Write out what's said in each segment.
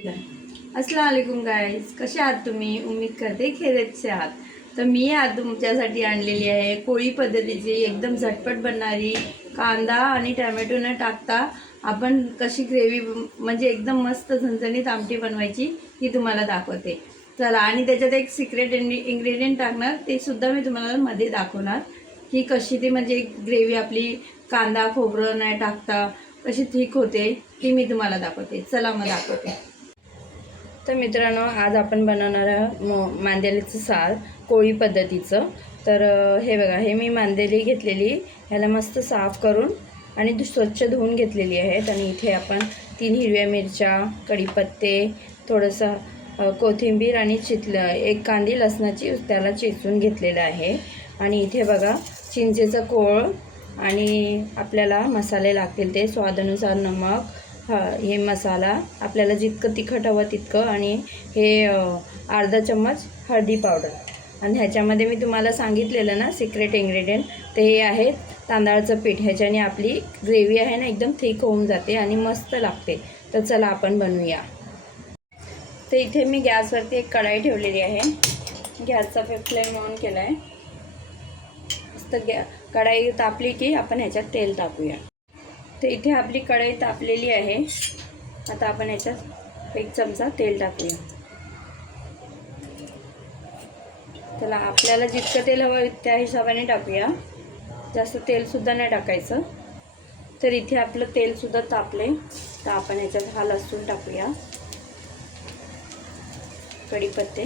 अस्सलाम वालेकुम गाईज, कसे आहात तुम्ही? उम्मीद करते खैरियतचे आहात. तर मी आज तुमच्यासाठी आणलेली आहे कोळी पद्धतीची एकदम झटपट बनणारी कांदा आणि टमॅटो न टाकता आपण कशी ग्रेव्ही म्हणजे एकदम मस्त झणझणीत आमटी बनवायची ही तुम्हाला दाखवते. चला, आणि त्याच्यात एक सिक्रेट इन्ग्रेडियंट टाकणार, ते सुद्धा मी तुम्हाला मध्ये दाखवणार की कशी ती म्हणजे ग्रेव्ही आपली कांदा खोबरं नाही टाकता कशी थिक होते ती मी तुम्हाला दाखवते. चला मग दाखवते. तर मित्रांनो, आज आपण बनवणार आहोत मांदेलीचं सार कोळी पद्धतीचं. तर हे बघा, हे मी मांदेली घेतलेली, ह्याला मस्त साफ करून आणि स्वच्छ धुवून घेतलेली आहेत. आणि इथे आपण 3 हिरव्या मिरच्या, कढीपत्ते, थोडंसं कोथिंबीर आणि एक कांदी लसणाची त्याला चेचून घेतलेलं आहे. आणि इथे बघा चिंचेचं कोळ आणि आपल्याला मसाले लागतील ते स्वादानुसार नमक, हे मसाला आपल्याला जितकं तिखट हवं तितकं, आणि हे अर्धा चम्मच हळदी पावडर. आणि ह्याच्यामध्ये मी तुम्हाला सांगितलेलं ना सिक्रेट इन्ग्रेडियंट, ते हे आहे तांदळाचं पीठ. ह्याच्याने आपली ग्रेव्ही आहे ना एकदम थिक होऊन जाते आणि मस्त लागते. तर चला आपण बनवूया. तर इथे मी गॅसवरती एक कढाई ठेवलेली आहे. गॅसचा फ्लेम ऑन केला आहे. मस्त कढाई तापली की आपण ह्याच्यात तेल टाकूया. तर इथे आपली कढई तापलेली आहे. आता आपण याच्यात 1 चमचा तेल टाकूया. त्याला आपल्याला जितकं तेल हवं त्या हिशोबाने टाकूया, जास्त तेलसुद्धा नाही टाकायचं. तर इथे आपलं तेलसुद्धा तापले, तर आपण याच्यात हा लसूण टाकूया, कढीपत्ते.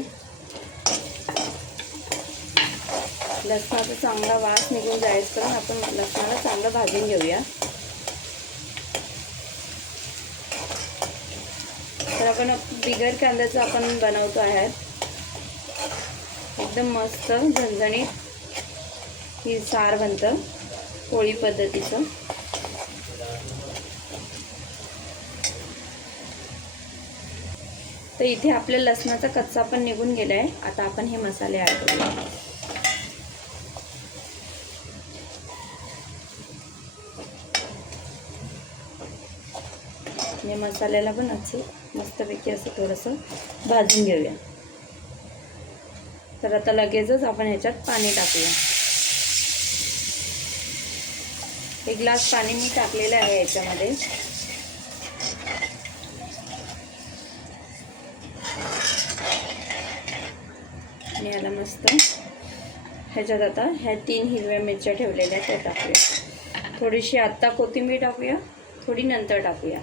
लसणाचा चांगला वास निघून जाईपर्यंत आपण लसणाला चांगलं भाजून घेऊया. तर आपण बिगर कांद्याचं आपण बनवतो आहे, एकदम मस्त झणझणीत ही सार बनतं कोळी पद्धतीचं. तर इथे आपल्या लसणाचा कच्चा पण निघून गेला आहे. आता आपण हे मसाले ॲड करूया. आणि मसाल्याला पण असं मस्तपैकी असं थोडंसं भाजून घेऊया. तर आता लगेचच आपण ह्याच्यात पाणी टाकूया. 1 ग्लास पाणी मी टाकलेलं आहे याच्यामध्ये. आणि याला मस्त ह्याच्यात आता ह्या 3 हिरव्या मिरच्या ठेवलेल्या त्या टाकूया. थोडीशी आत्ता कोथिंबीर टाकूया, थोडी नंतर टाकूया.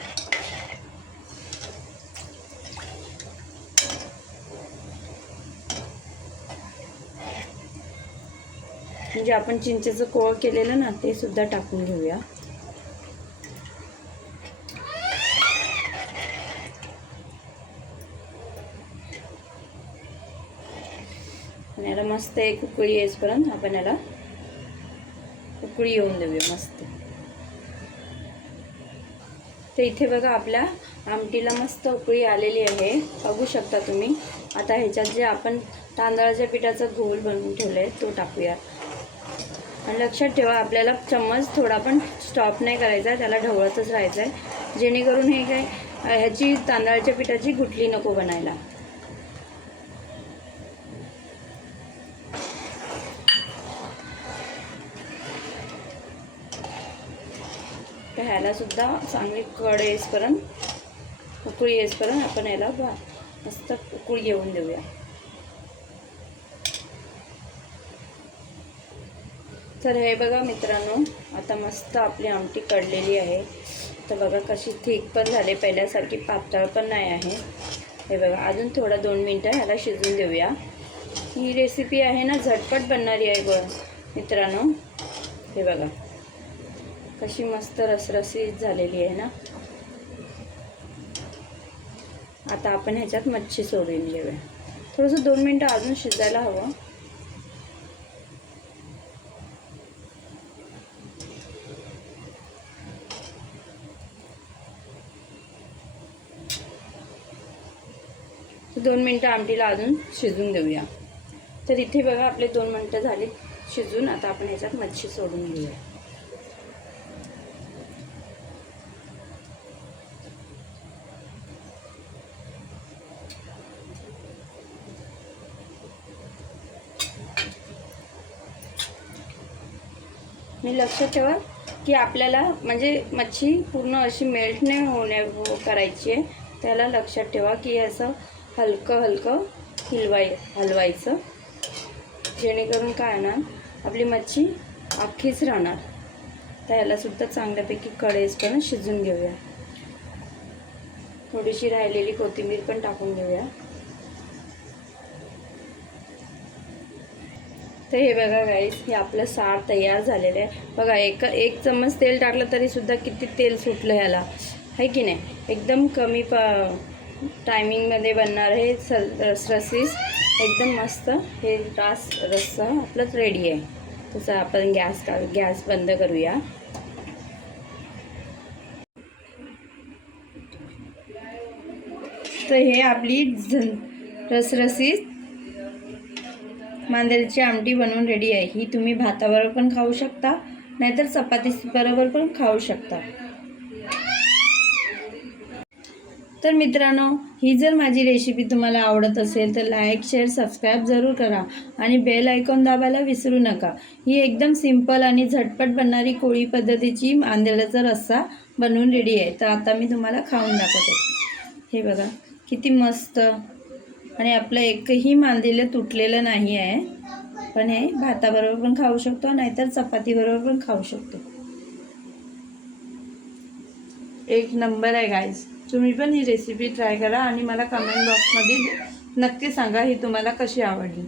म्हणजे आपण चिंचेचं कोळ केलेलं ना, ते सुद्धा टाकून घेऊया. आणि याला मस्त एक उकळी येईपर्यंत आपण याला उकळी येऊन देऊया मस्त. तर इथे बघा आपल्या आमटीला मस्त उकळी आलेली आहे, बघू शकता तुम्ही. आता ह्याच्यात जे आपण तांदळाच्या पिठाचा घोल बनवून ठेवला आहे तो टाकूया. आणि लक्षात ठेवा, आपल्याला चम्मच थोडा पण स्टॉप नाही करायचा, त्याला ढवळतच राहायचं आहे, जेणेकरून हे काय ह्याची तांदळाच्या पिठाची गुठली नको बनायला. तर ह्याला सुद्धा चांगली कढ येईपर्यंत, उकळी येईपर्यंत आपण याला मस्त उकळी येऊन देऊया. तर हे बघा मित्रांनो, आता मस्त आपली आमटी कढलेली आहे. तर बघा कशी थिक पण झाले, पहिल्यासारखी पातळ पण नाही आहे. हे बघा, अजून थोडा 2 मिनटं ह्याला शिजून देऊया. ही रेसिपी आहे ना झटपट बनणारी आहे मित्रांनो. हे बघा कशी मस्त रसरशीत झालेली आहे ना. आता आपण ह्याच्यात मच्छी सोडून घेऊया. थोडंसं 2 मिनटं अजून शिजायला हवं. तर 2 मिनटं आमटीला अजून शिजून देऊया. तर इथे बघा आपले 2 मिनटं झाली शिजून. आता आपण ह्याच्यात मच्छी सोडून घेऊया. आणि लक्षात ठेवा की आपल्याला म्हणजे मच्छी पूर्ण अशी मेल्ट नाही करायची आहे. त्याला लक्षात ठेवा की असं हलकं हलकं हलवायचं, जेणेकरून काय ना आपली मच्छी अख्खीच राहणार. तर यालासुद्धा चांगल्यापैकी कढईपर्यंत शिजून घेऊया. थोडीशी राहिलेली कोथिंबीर पण टाकून घेऊया. तर हे बघा गाईस, हे आपलं सार तयार झालेलं आहे. बघा एक चम्मच तेल टाकलं तरीसुद्धा किती तेल सुटलं ह्याला, आहे की नाही. एकदम कमी टायमिंगमध्ये बनणार हे रसरशीस एकदम मस्त. हे रस्सा आपलंच रेडी आहे. तसं आपण गॅस बंद करूया. तर हे आपली रसरशीत मांदेलीची आमटी बनवून रेडी आहे. ही तुम्ही भाताबरोबर पण खाऊ शकता, नाहीतर चपाती बरोबर पण खाऊ शकता. तर मित्रांनो, ही जर माझी रेसिपी तुम्हाला आवडत असेल तर लाईक, शेअर, सबस्क्राईब जरूर करा आणि बेल आयकॉन दाबायला विसरू नका. ही एकदम सिंपल आणि झटपट बनणारी कोळी पद्धतीची मांदेल्याचा रस्सा बनवून रेडी आहे. तर आता मी तुम्हाला खाऊन दाखवते. हे बघा किती मस्त, आणि आपलं एकही मांदेलं तुटलेलं नाही आहे. पण हे भाताबरोबर पण खाऊ शकतो, नाहीतर चपातीबरोबर पण खाऊ शकतो. एक नंबर आहे गाईज. तुम्ही पण ही रेसिपी ट्राय करा आणि मला कमेंट बॉक्समध्ये नक्की सांगा ही तुम्हाला कशी आवडली.